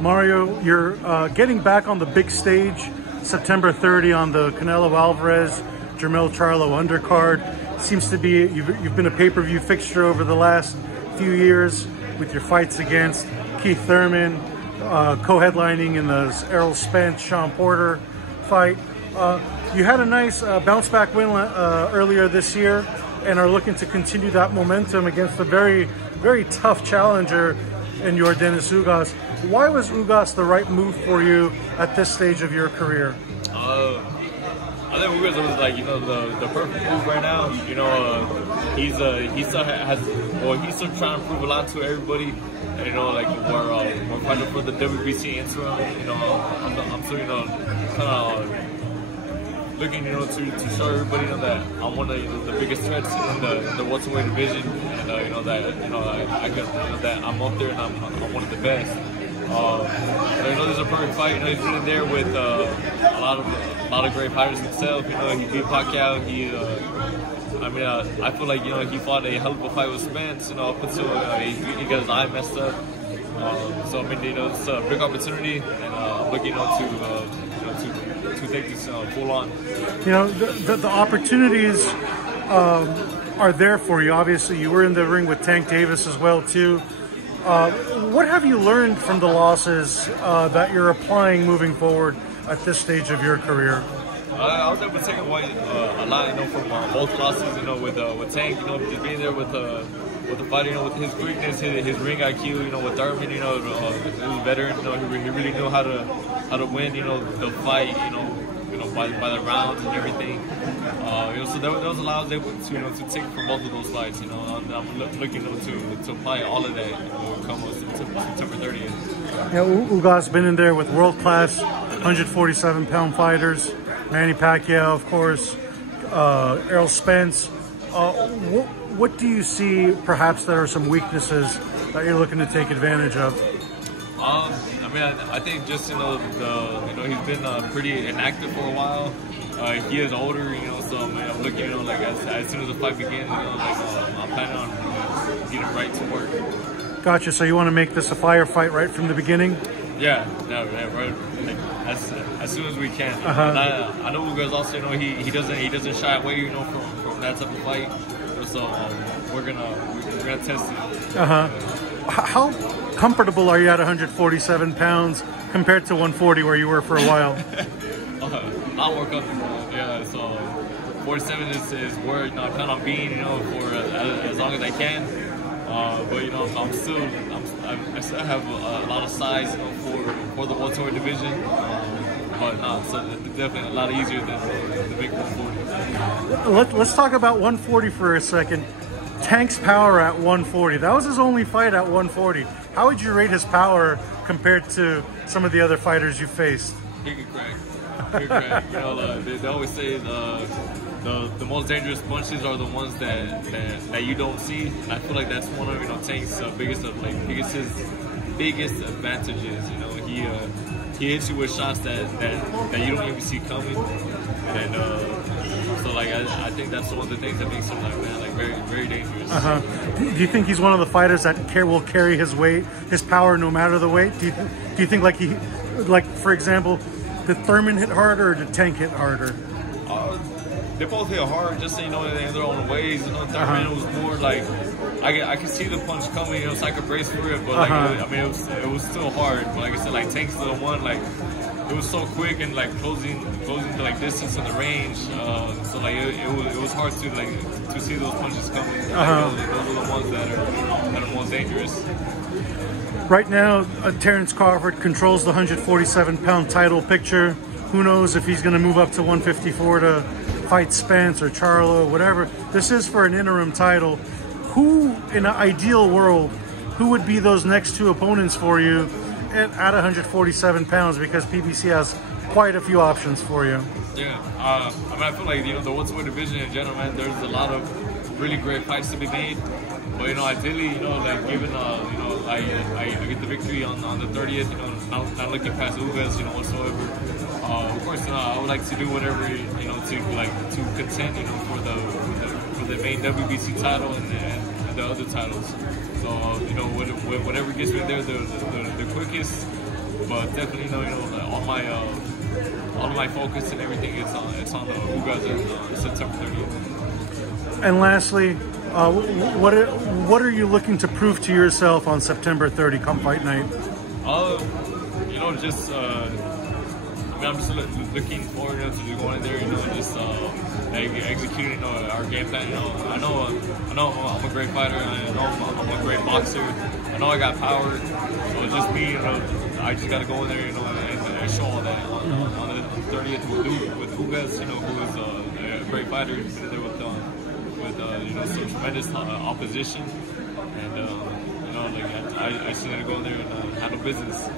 Mario, you're getting back on the big stage September 30 on the Canelo Alvarez, Jermell Charlo undercard. Seems to be, you've been a pay-per-view fixture over the last few years with your fights against Keith Thurman, co-headlining in the Errol Spence, Sean Porter fight. You had a nice bounce back win earlier this year and are looking to continue that momentum against a very, very tough challenger in your Dennis Ugas. Why was Ugas the right move for you at this stage of your career? I think Ugas was like, the perfect move right now. He's still trying to prove a lot to everybody. Like we're fighting for the WBC interim. I'm still, kind of looking, to show everybody, that I'm one of the biggest threats in the welterweight division, and that I'm up there and I'm one of the best. This is a perfect fight. He's been in there with a lot of great fighters himself. He beat Pacquiao. I feel like he fought a hell of a fight with Spence. Up until he got his eye messed up. So it's a big opportunity, and I'm looking to take this full on. The opportunities are there for you. Obviously, you were in the ring with Tank Davis as well too. What have you learned from the losses that you're applying moving forward at this stage of your career? I was able to take away a lot, from both losses. With Tank, just being there with the fighter, with his quickness, his ring IQ. With Thurman, he was a veteran. He really knew how to win. The fight. By the rounds and everything. So there was a lot I was able to take from both of those fights. I'm looking to apply all of that come September 30th. Ugas been in there with world-class 147-pound fighters. Manny Pacquiao, of course, Errol Spence. What do you see, perhaps, that are some weaknesses that you're looking to take advantage of? I think just he's been pretty inactive for a while. He is older, so I'm looking, as soon as the fight begins, I'm planning on getting right to work. Gotcha. So you want to make this a firefight right from the beginning? Yeah, right. As soon as we can. And I know Ugas also, he doesn't shy away, from that type of fight. So we're gonna test it. How comfortable are you at 147 pounds compared to 140 where you were for a while? I'll work comfortable. Yeah. So 47 is where I plan on being, for as long as I can. But I still have a lot of size, for the welterweight division. So it's definitely a lot easier than the big 140. Let's talk about 140 for a second. Tank's power at 140. That was his only fight at 140. How would you rate his power compared to some of the other fighters you faced? He could crack. They always say the most dangerous punches are the ones that you don't see. And I feel like that's one of Tank's biggest advantages. He hits you with shots that you don't even see coming, and so I think that's one of the things that makes him very, very dangerous. Do you think he's one of the fighters that will carry his weight, his power, no matter the weight? Do you think for example, did Thurman hit harder or did Tank hit harder? They both hit hard, just in their own ways. Thurman was more I could see the punch coming, so I could brace for it. But it was still hard. But like I said, Tank's the one it was so quick and closing the distance and the range. So it was hard to see those punches coming. Those are the ones that are most dangerous. Right now, Terrence Crawford controls the 147-pound title picture. Who knows if he's going to move up to 154 to fight Spence or Charlo, whatever. This is for an interim title. Who, in an ideal world, who would be those next two opponents for you at 147 pounds? Because PBC has quite a few options for you. Yeah, I feel like the welterweight division in general, man, there's a lot of really great fights to be made. But ideally, given I get the victory on the 30th, not looking past Ugas, whatsoever. Of course, I would like to do whatever, to contend, for the main WBC title and the other titles. So, whatever gets me there the quickest, but definitely, you know, all my focus and everything, it's on the Ugas on September 30th. And lastly, what are you looking to prove to yourself on September 30 come fight night? You know, just I mean, I'm just looking forward to just going in there, you know, and just executing, you know, our game plan. You know, I know I'm a great fighter. I know I'm a great boxer. I know I got power. So it's just me, you know. I just got to go in there, you know, and show all that on the 30th with Ugas, you know, who is a great fighter. He's been there with you know, some tremendous opposition, and you know, like I just got to go in there and handle business.